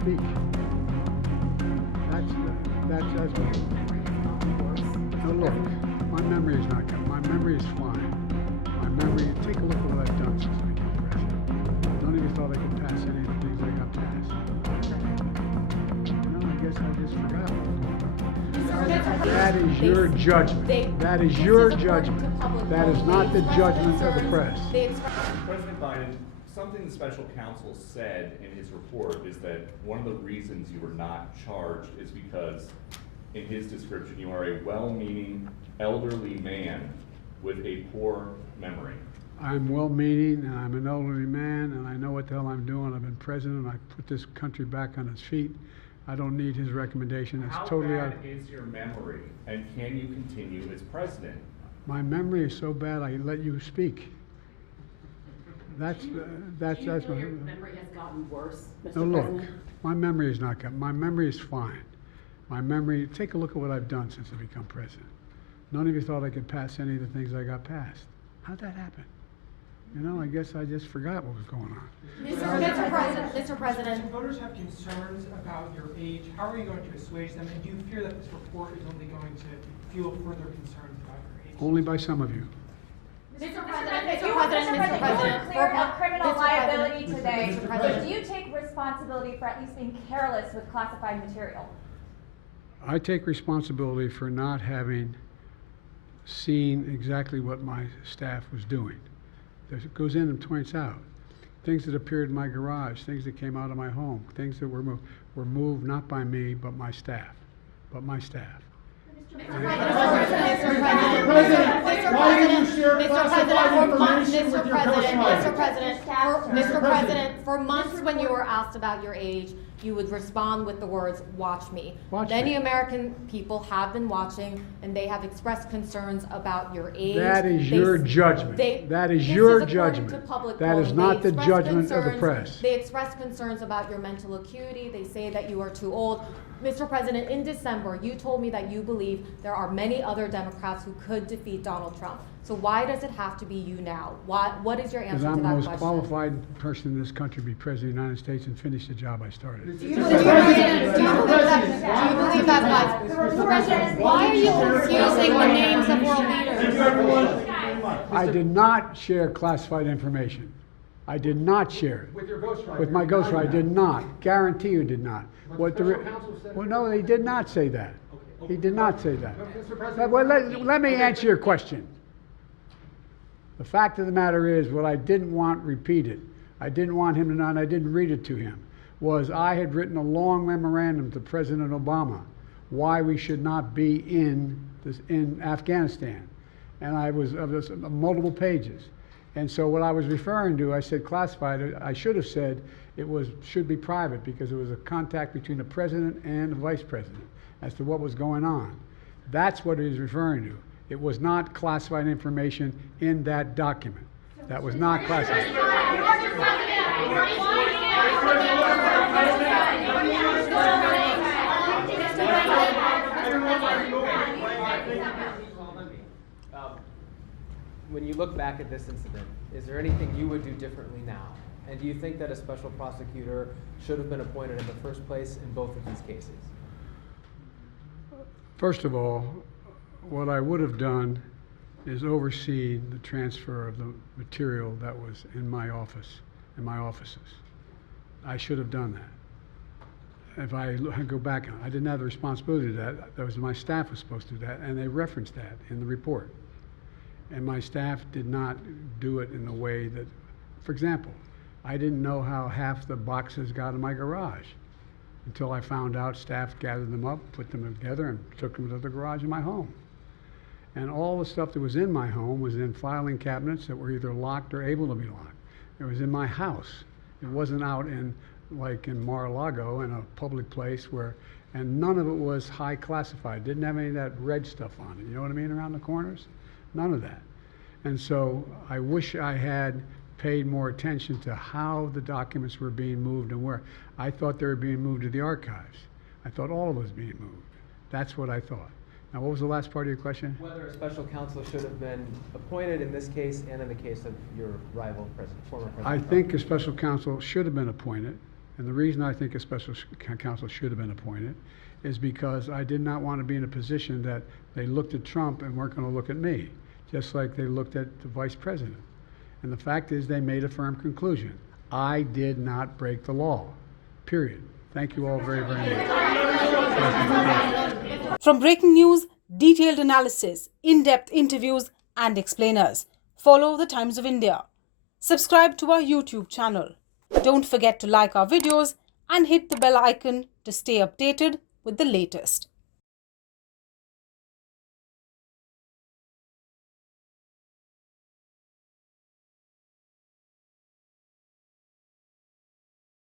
speak. That's what. No, look, my memory is not good. My memory is fine. My memory, take a look at what I've done since I became president. None of you thought I could pass any of the things I got passed. No, I guess I just forgot what was going on. That is your judgment. That is your judgment. That is not the judgment of the press. President Biden, something the special counsel said in his report is that one of the reasons you were not charged is because, in his description, you are a well-meaning elderly man with a poor memory. I'm well-meaning, and I'm an elderly man, and I know what the hell I'm doing. I've been president. I put this country back on its feet. I don't need his recommendation. It's totally How bad is your memory, and can you continue as president? My memory is so bad I let you speak. That's Do you my feel your memory has gotten worse, Mr. No, look, President? my memory is not good. My memory is fine. My memory, take a look at what I've done since I become president. None of you thought I could pass any of the things I got passed. How'd that happen? You know, I guess I just forgot what was going on. Mr. President. If voters have concerns about your age, how are you going to assuage them? And do you fear that this report is only going to fuel further concerns about your age? Only by some of you. Mr. You were cleared of criminal liability today. Do you take responsibility for at least being careless with classified material? I take responsibility for not having seen exactly what my staff was doing. It goes in and points out things that appeared in my garage, things that came out of my home, things that were moved not by me, but my staff. Mr. President, for months when you were asked about your age, you would respond with the words, "Watch me." Many American people have been watching, and they have expressed concerns about your age. That is your judgment. That is your judgment. That is not the judgment of the press. They express concerns about your mental acuity. They say that you are too old. Mr. President, in December, you told me that you believe there are many other Democrats who could defeat Donald Trump. So why does it have to be you now? What is your answer to that question? Because I'm the most qualified person in this country to be president of the United States and finish the job I started. Do you believe that? Mr. President, why are you confusing the names of world leaders? I did not share classified information. I did not share it. With your ghostwriter? With my ghostwriter, I did not. Guarantee you did not. What the special counsel said? Well, no, he did not say that. He did not say that. Mr. President, Well, let me answer your question. The fact of the matter is, what I didn't want repeated, I didn't want him to know, and I didn't read it to him, was I had written a long memorandum to President Obama why we should not be in Afghanistan. And I was multiple pages. And so what I was referring to, I said classified. I should have said should be private, because it was a contact between the president and the vice president as to what was going on. That's what he was referring to. It was not classified information in that document. That was not classified. When you look back at this incident, is there anything you would do differently now? And do you think that a special prosecutor should have been appointed in the first place in both of these cases? First of all, what I would have done is oversee the transfer of the material that was in my office, in my offices. I should have done that. If I go back, I didn't have the responsibility to do that. That was my staff was supposed to do that, and they referenced that in the report. And my staff did not do it in the way that, for example, I didn't know how half the boxes got in my garage until I found out staff gathered them up, put them together, and took them to the garage in my home. And all the stuff that was in my home was in filing cabinets that were either locked or able to be locked. It was in my house. It wasn't out like in Mar-a-Lago in a public place and none of it was high classified. Didn't have any of that red stuff on it. You know what I mean, around the corners? None of that. And so I wish I had paid more attention to how the documents were being moved and where. I thought they were being moved to the archives. I thought all of it was being moved. That's what I thought. Now, what was the last part of your question? Whether a special counsel should have been appointed in this case and in the case of your rival president, former president. I think a special counsel should have been appointed, And the reason I think a special counsel should have been appointed is because I did not want to be in a position that they looked at Trump and weren't going to look at me, just like they looked at the vice president. And the fact is they made a firm conclusion. I did not break the law, period. Thank you all very, very much. From breaking news, detailed analysis, in-depth interviews and explainers, follow the Times of India. Subscribe to our YouTube channel. Don't forget to like our videos and hit the bell icon to stay updated with the latest.